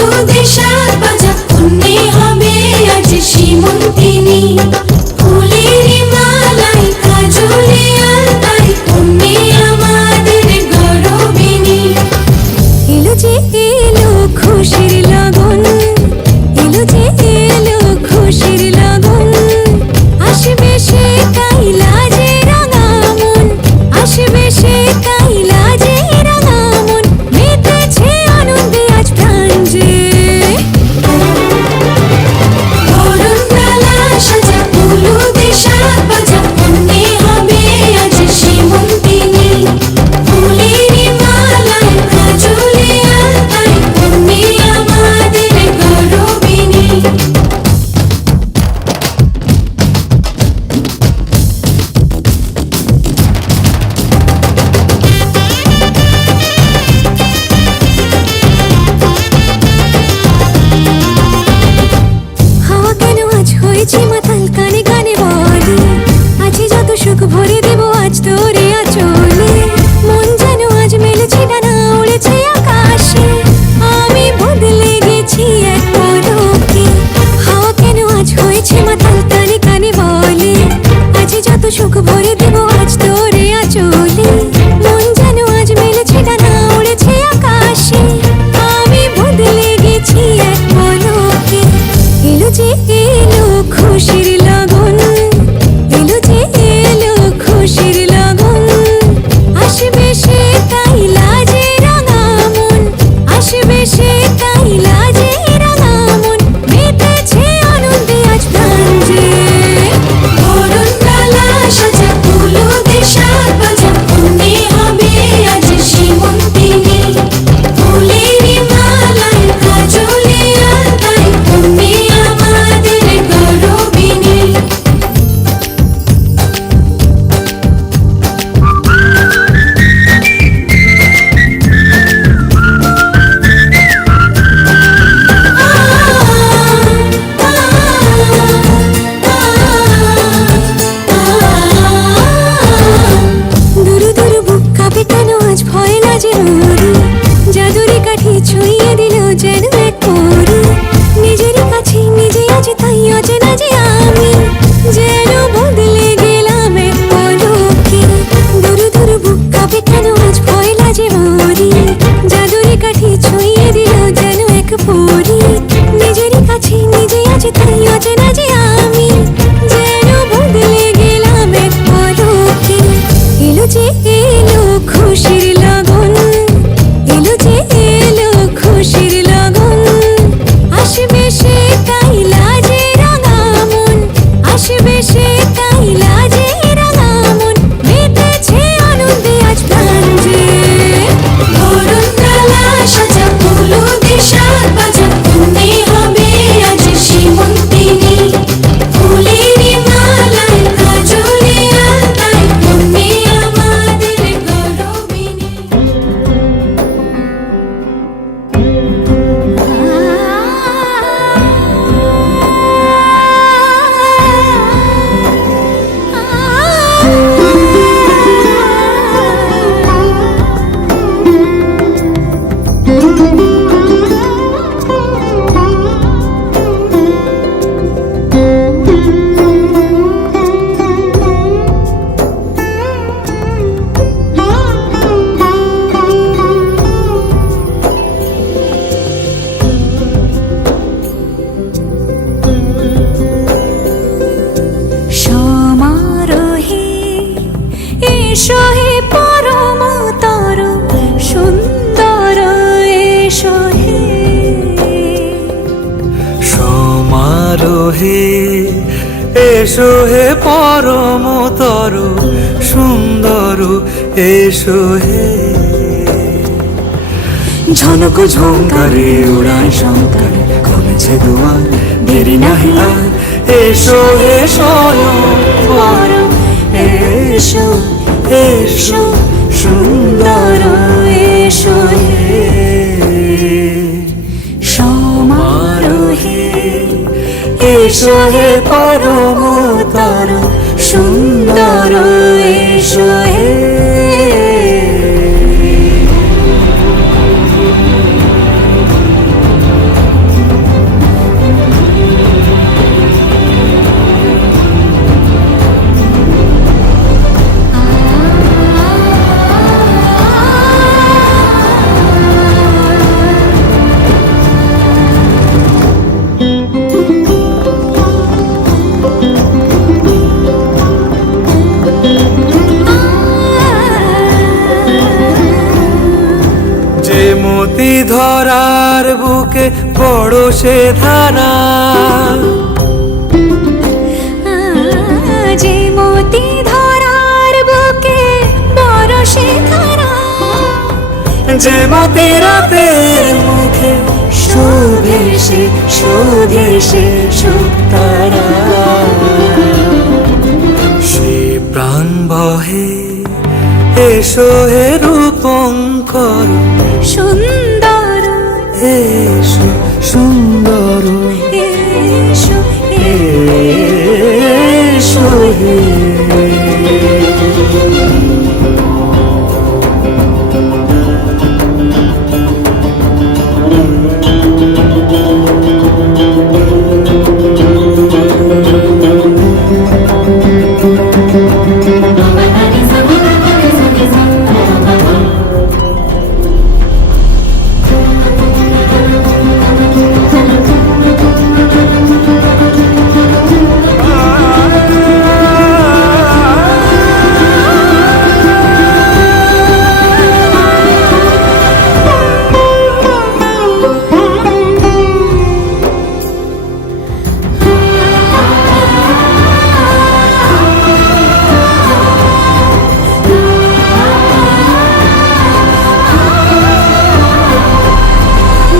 হলুদে সাত বাজা কন্যে হবে আজ সীমন্তিনী। ফুলের মালাই কাজলে আলতায় কন্যে আমাদের গরবিনী। এলো যে এলো খুশির লগন, এলো যে এলো খুশির লগন। আসবে সে কাইলা যে রাঙা মন, আসবে সে কাইলা যে রাঙা মন। মেতেছে আনন্দে আজ প্রাণ যে। বরণডালা সাজা হলুদে সাত বাজা কন্যে হবে আজ সীমন্তিনী। ফুলের মালায় কাজলে আলতায় কন্যে আমাদের গরবিনী। হাওয়া কেন আজ হয়েছে মাতাল কানে কানে বলে, আছে যত সুখ ভরে দেব আজ তোরে আঁচলে। মন যেন আজ মেলেছে ডানা উড়েছে আকাশে, আমি বদলে গেছি এক পলকে। হাওয়া কেন আজ হয়েছে মাতাল কানে কানে বলে, আছে যত সুখ ভরে দেব আজ তোরে আঁচলে। মন যেন আজ মেলেছে ডানা উড়েছে আকাশে, আমি বদলে গেছি এক পলকে। এলো যে এলো খুশির লগন, এলো যে এলো খুশির লগন। আসবে সে কাইলা যে রাঙা মন, আসবে সে কাইলা যে রাঙা মন। মেতেছে আনন্দে আজ প্রাণ যে। বরণডালা সাজা হলুদে সাত বাজা কন্যে হবে আজ সীমন্তিনী। ফুলের মালায় কাজলে আলতায় কন্যে আমাদের গরবিনী। দুরু দুরু বুক কাঁপে কেন আজ ভয় না যে মরি। জাদুরি কাঠি ছুঁয়ে দিল যেন এক পরি। নিজেরই কাছে নিজে আছি তাই অচেনা যে আমি, যেন বদলে গেলাম এক পলকে। দুরু দুরু বুক কাঁপে কেন আজ ভয় না যে মরি। জাদুরি কাঠি ছুঁয়ে দিল যেন এক পরি। নিজেরই কাছে নিজে আছি তাই অচেনা যে আমি, যেন বদলে গেলাম এক পলকে। এলো যে এলো খুশির লগন, এলো যে এলো খুশির লগন। আসবে সে কাইলা যে রাঙা মন, আসবে সে কাইলা যে রাঙা মন। মেতেছে আনন্দে আজ প্রাণ যে। বরণডালা সাজা হলুদে সাত বাজা কন্যে হবে আজ সীমন্তিনী। ফুলের মালায় কাজলে আলতায় কন্যে আমাদের গরবিনী। সমারোহে এসো হে পরমতর সুন্দর এসো হে। সমারোহে এসো হে পরমতর সুন্দর এসো হে। ঝনক ঝঙ্কারে উড়ায় শঙ্কর কমেছে দুয়ার দেরি নাহি আর। এসো হে স্বয়ং এসো এসো সুন্দর এসো হে। সমারোহে এসো হে পরমতর সুন্দর এসো হে। থাকে বড় সে ধারা। যে মতি ধরার বুকে বড় সে ধারা, যে মতি রাতের মুখে শোধে সে শুকতারা। সে প্রাণ বহে এসো হে রূপঙ্কর, সুন্দর এসো সুন্দর, এসো এসো হে।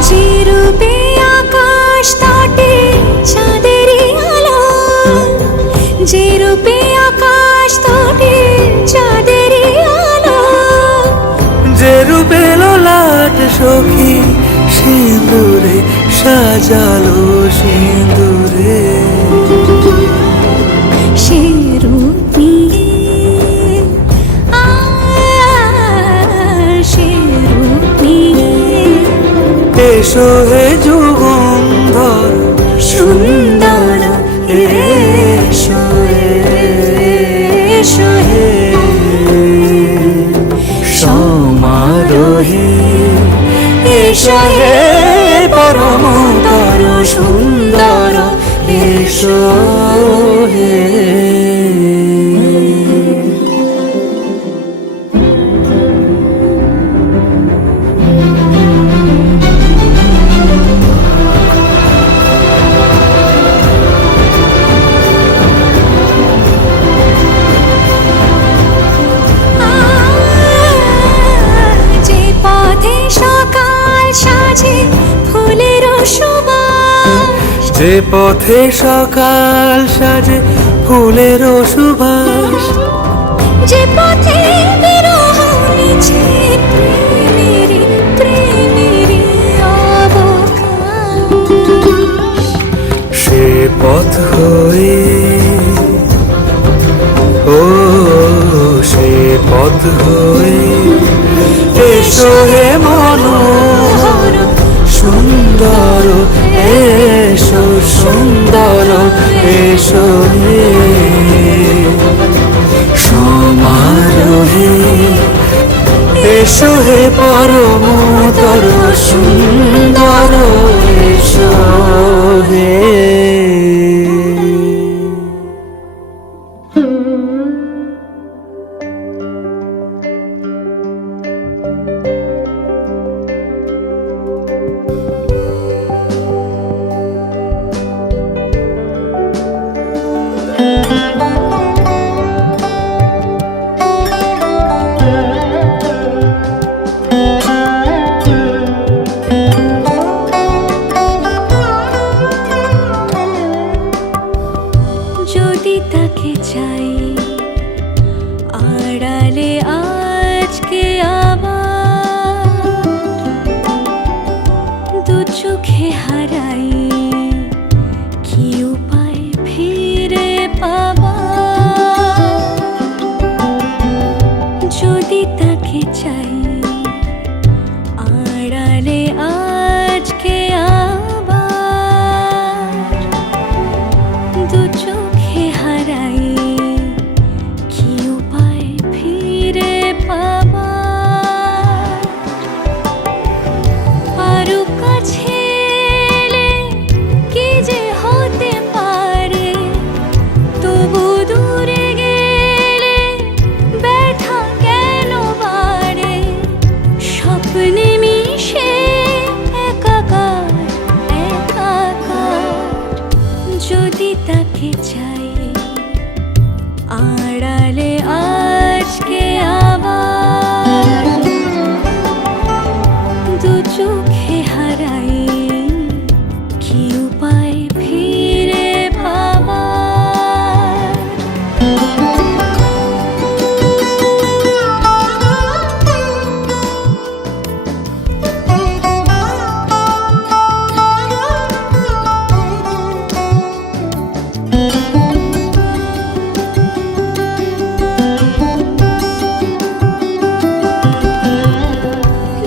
যে রূপে আকাশ তটে চাঁদেরই আলো, যে রূপে আকাশ তটে চাঁদেরই আলো, যে রূপে ললাট সখী সিঁদুরে সাজালো সিঁদুরে। সে রূপ নিয়ে সে রূপ নিয়ে এসো হে যুগন্ধর সুন্দর, এসো এসো হে সমারোহে। এসো হে পরমতর সুন্দর, এসো হে। যে পথে সকাল সাজে ফুলের সুবাস, যে পথে সকাল সাজে ফুলের সুবাস, যে পথে বিরহ নিছে প্রেমেরই অবকাশ, সে পথ হয়ে ও সে পথ হয়ে এসো হে মনোহর সুন্দর, এসো সুন্দর, এসো হে সমারোহে। এসো হে পরমতর সুন্দর, এসো হে। যদি তাকে চাই আড়ালে আজকে আবার, দু চোখে হারাই কি উপায় ফিরে পাবার। যদি তাকে চাই আড়ালে আজকে আবার, দু চোখে হারাই কি উপায় ফিরে পাবার। আরো কাছে এলে তাকে চাই আড়ালে আজকে আবার দু চোখে হারাই কি উপায় ফিরে ভাবার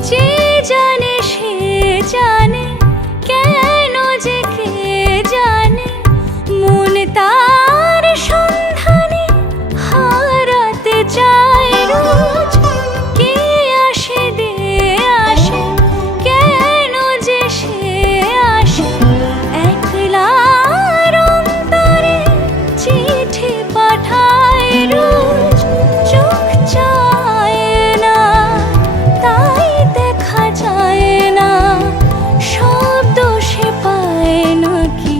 যে জানে সে জানে কেন যে কে জানে মন তার সন্ধানে হারাতে চায় রোজ কে আসে দে আসে কেন যে সে আসে একলার অন্তরে চিঠি পাঠায় রোজ চোখ চায় না তাই দেখা যায় না শব্দ সে পায় নাকি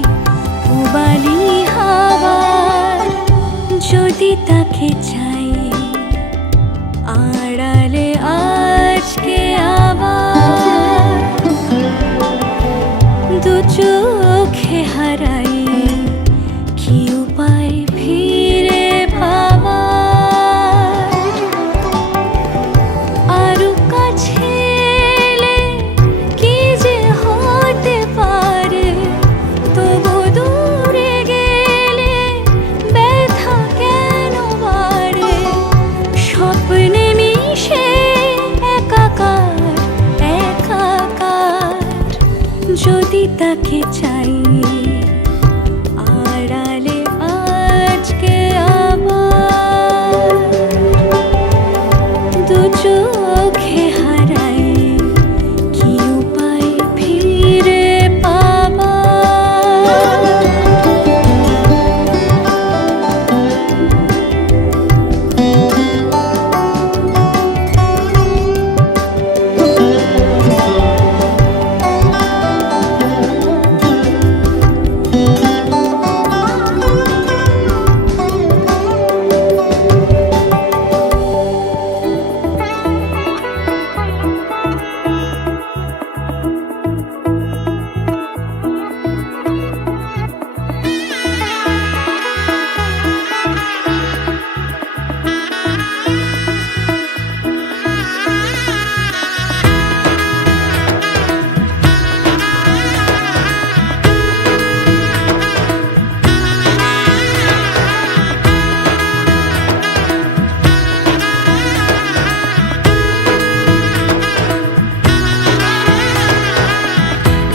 উবালি হাওয়ার যদি তাকে চাই আড়ালে আজকে আবার দু চোখে হারাই কি উপায় ফিরে পাবার আরো কাছে এলে কি যে হতে পারে তবু দূরে গেলে ব্যথা কেন বাড়ে স্বপ্নে মিশে একাকার একাকার যদি তাকে চাই আড়ালে আজকে আবার দু চোখে হারাই কি উপায় ফিরে পাবার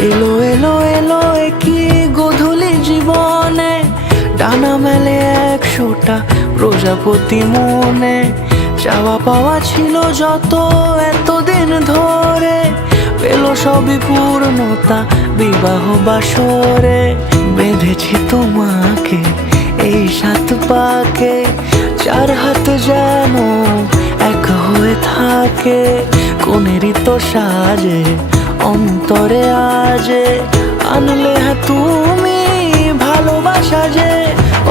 এলো এলো এলো কি গধূলি জীবনে ডানা মেলে 100টা প্রজাপতি মনে চাওয়া পাওয়া ছিল যত এতদিন ধরে পেল সবই পূর্ণতা বিবাহ বাসরে বেঁধেছি তোমাকে এই 7 পাকে 4 হাত যেন এক হয়ে থাকে কোনেরই তো সাজে অন্তরে আজে আনলে তুমি ভালোবাসা যে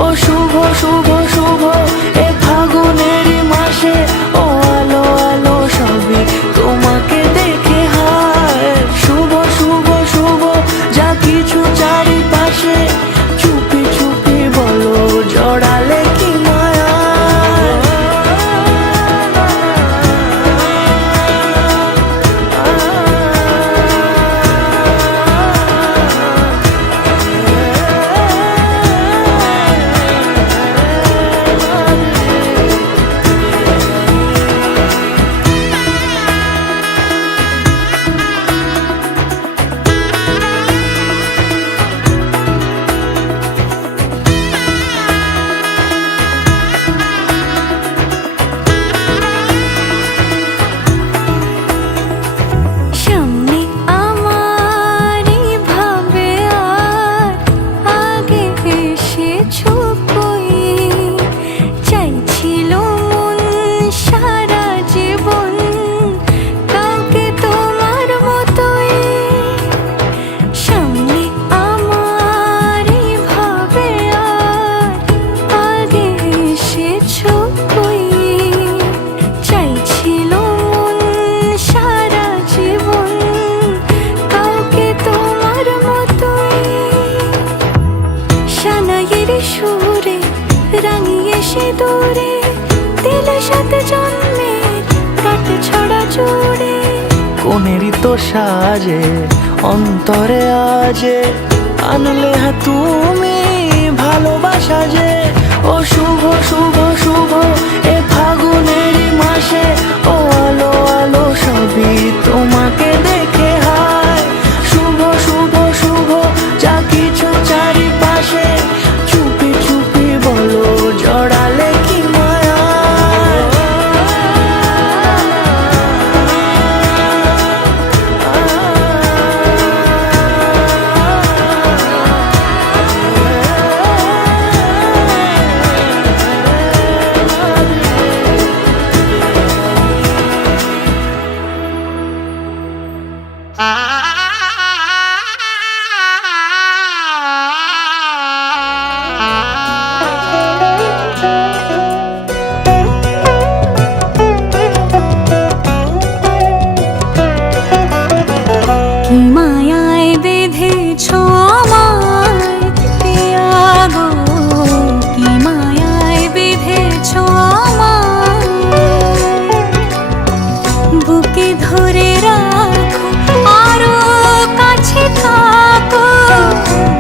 ও শুভ শুভ শুভ এ ফাগুনেরই মাসে ও আলো আলো সবই তোমাকে দেখে হায় শুভ শুভ শুভ যা কিছু চারিপাশে চুপি চুপি বলো জড়ালে কি মায়া মতো সাজে অন্তরে আজে আনলে তুমি ভালোবাসা যে ও শুভ শুভ শুভ এ ফাগুনেরই মাসে ও আলো আলো সবই তোমাকে দেখে হায় শুভ শুভ শুভ যা কিছু চারিপাশে চুপি চুপি বলো জড়ালে কি মায়া কি মায়ায় বেঁধেছ আমায় পিয়া গো, কি মায়ায় বেঁধেছ আমায় বুকে ধরে রাখো আরো কাছে থাকো,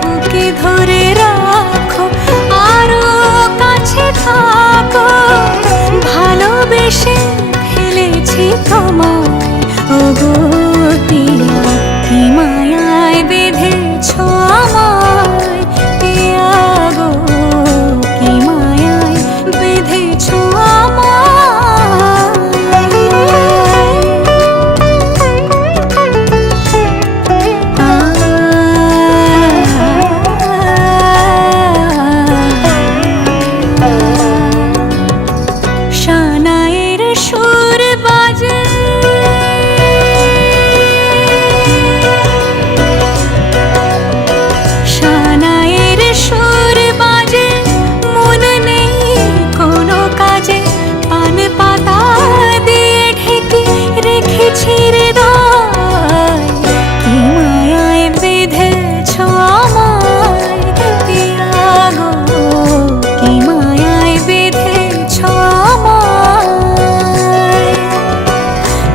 বুকে ধরে রাখো আরো কাছে থাকো ভালোবেসে ফেলেছি তোমায় ওগো পিয়া কি মায়ায় বেঁধেছ আমায় পিয়া গো, কি মায়ায় বেঁধেছ শানায়ের সুর বাজে শানায়ের সুর বাজে মন নেই কোনো কাজে পান পাতা দিয়ে ঢেকে রেখেছি হৃদয় কি মায়ায় বেঁধেছ আমায় পিয়া গো, কি মায়ায় বেঁধেছ আমায়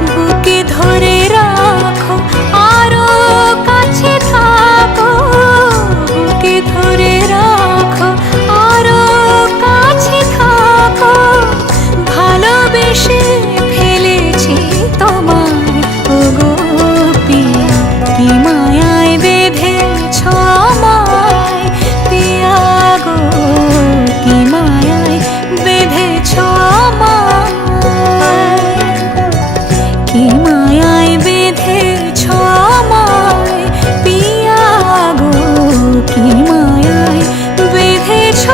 বুকে ধরে রাখো আরো কাছে থাকো, বুকে ধরে রাখো আরো কাছে থাকো ভালোবেসে ফেলেছি তোমায় ওগো পিয়া কি মায়ায় বেঁধেছ আমায় পিয়া গো, কি মায়ায় বেঁধেছ আমায় কি মায়ায় বেঁধেছ আমায় পিয়া গো, কি মায়ায় বেঁধেছ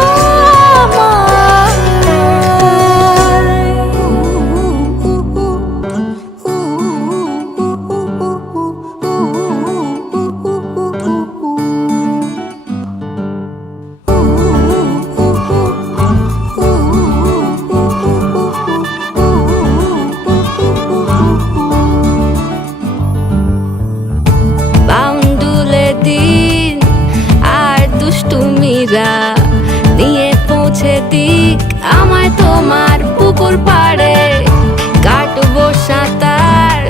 বাউন্ডুলে দিন আর দুষ্টুমিরা নিয়ে পৌঁছে দিক আমায় তোমার পুকুর পাড়ে কাটবো সাঁতার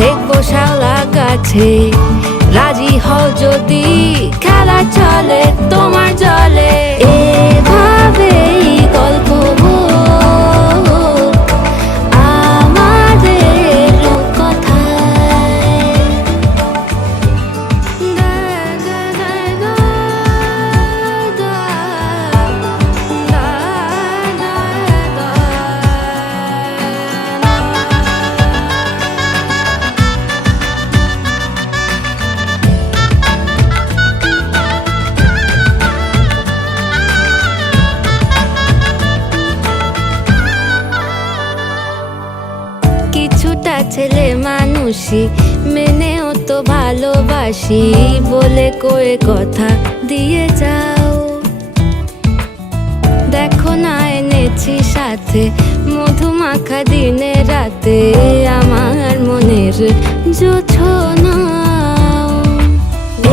দেখবো শাওলা গাছে রাজি হও যদি খেলা চলে তোমার জলে এভাবেই গল্প হোক আমাদের কথায় কিছুটা ছেলে মানুষই মেনেও তো ভালোবাসি বলে কয়ে কথা দিয়ে যাও দেখো না এনেছি সাথে মধুমাখা দিনে রাতে আমার মনের জোছনা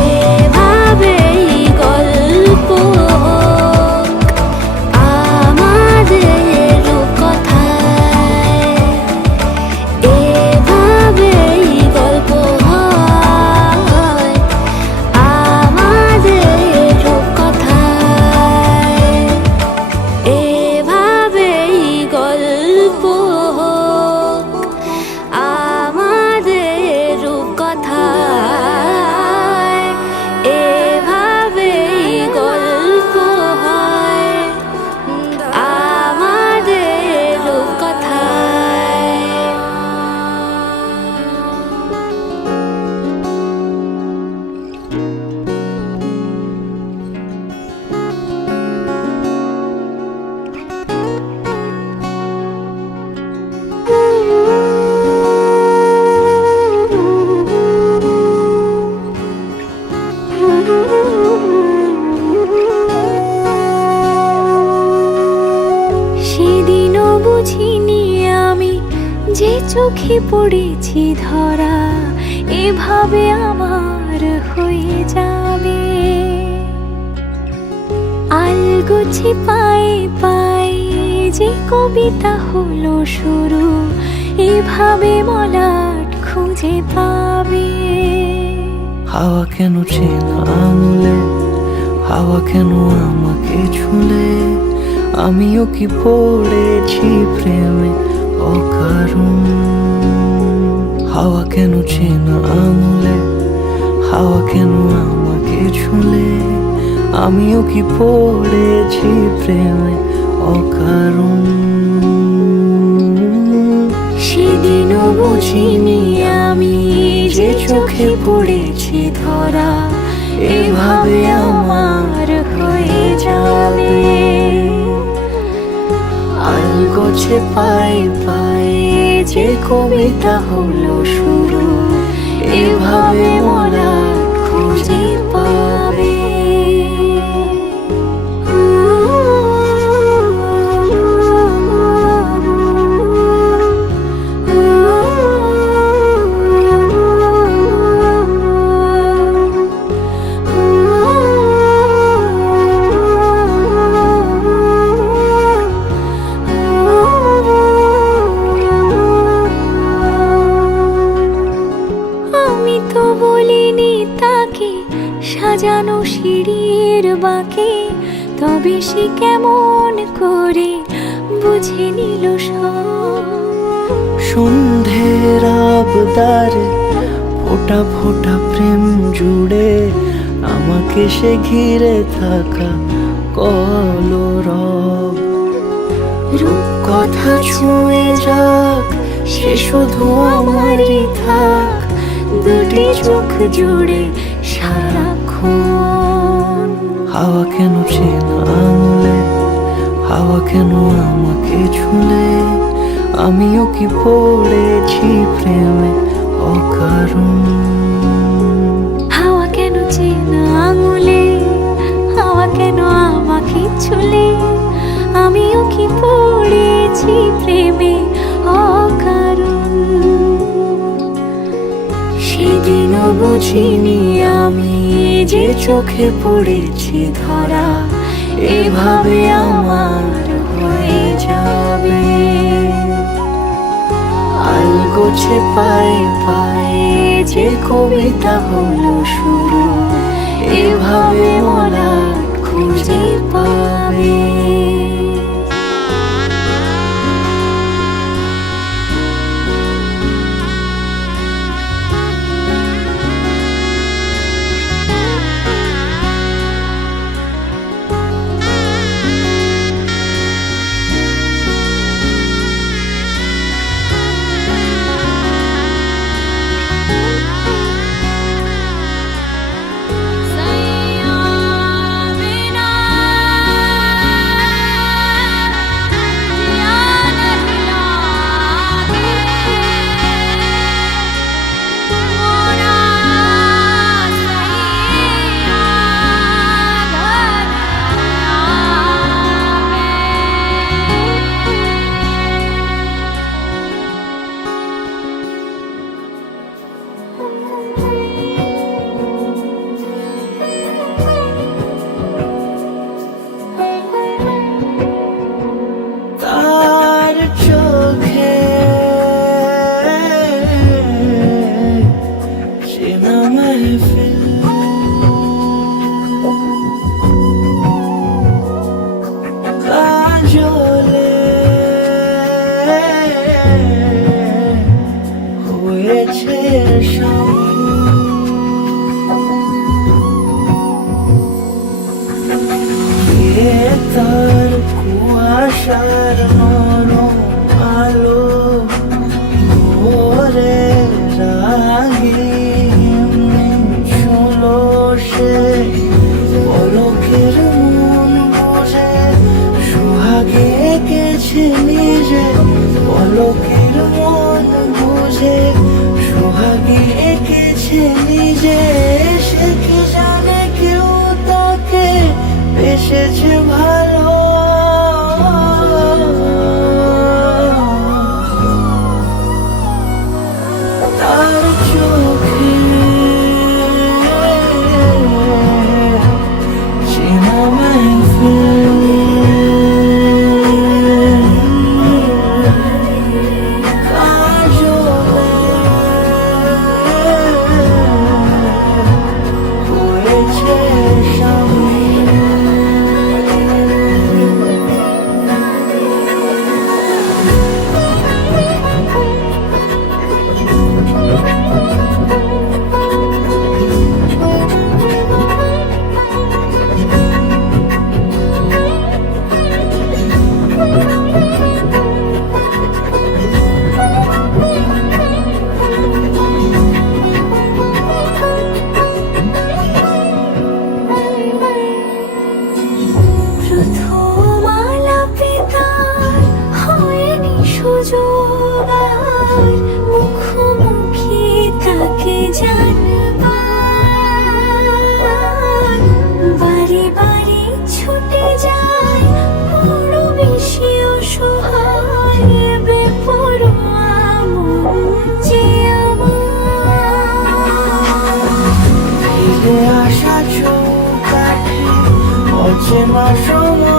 এভাবেই গল্প আমাদের কথায় এভাবেই গল্প চোখে পড়েছি ধরা, এভাবে আমার হয়ে যাবে। আলগোছে পায়ে পায়ে যে কবিতা হলো শুরু, এভাবে মলাট খুঁজে পাবে। হাওয়া কেন চেনা আঙুলে, হাওয়া কেন আমাকে ছুলে, আমিও কি পড়েছি প্রেমে অকারণ। হাওয়া কেন চেনা আঙুলে, হাওয়া কেন আমাকে ছুলে, আমিও কি পড়েছি প্রেমে অকারণ। সেদিনও বুঝিনি আমি যে চোখে পড়েছি ধরা, এভাবে আমার হয়ে যাবে। আলগোছে পায়ে পায়ে যে কবিতা হলো শুরু, এভাবে মলাট খুঁজে পাবে। আমি তো বলিনি তাকে সাজানো সিঁড়ির বাঁকে, তবে সে কেমন করে বুঝে নিল সব। সন্ধ্যের আবদারে ফোটা ফোটা প্রেম জুড়ে, আমাকে সে ঘিরে থাকা কলরব। রূপকথা ছুঁয়ে যাক, সে শুধু আমারই থাক, দুটি চোখ জুড়ে সারাক্ষণ। হাওয়া কেন চেনা আঙুলে, হাওয়া কেন আমাকে ছুলে, আমিও কি পড়েছি প্রেমে অকারণ। হাওয়া কেন চেনা আঙুলে, হাওয়া কেন আমাকে ছুলে, আমিও কি পড়েছি প্রেমে অকারণ। সেদিনও বুঝিনি আমি যে চোখে পড়েছি ধরা, এভাবে আমার হয়ে যাবে। আলগোছে পায়ে পায়ে যে কবিতা হলো শুরু, এভাবে মলাট খুঁজে পাবে। তার চোখে চেনা মেহফিল, কাজলে হয়েছে তার কুয়াশার নরম আলো ভোরে রাগিন ছুলো সে পলকের মন বুঝে, সুহাগে এঁকেছে নিজে পলকের মন বুঝে, সুহাগে এঁকেছে নিজে। সে কি জানে কেউ তাকে বেসেছে ভালো, অচেনা সময়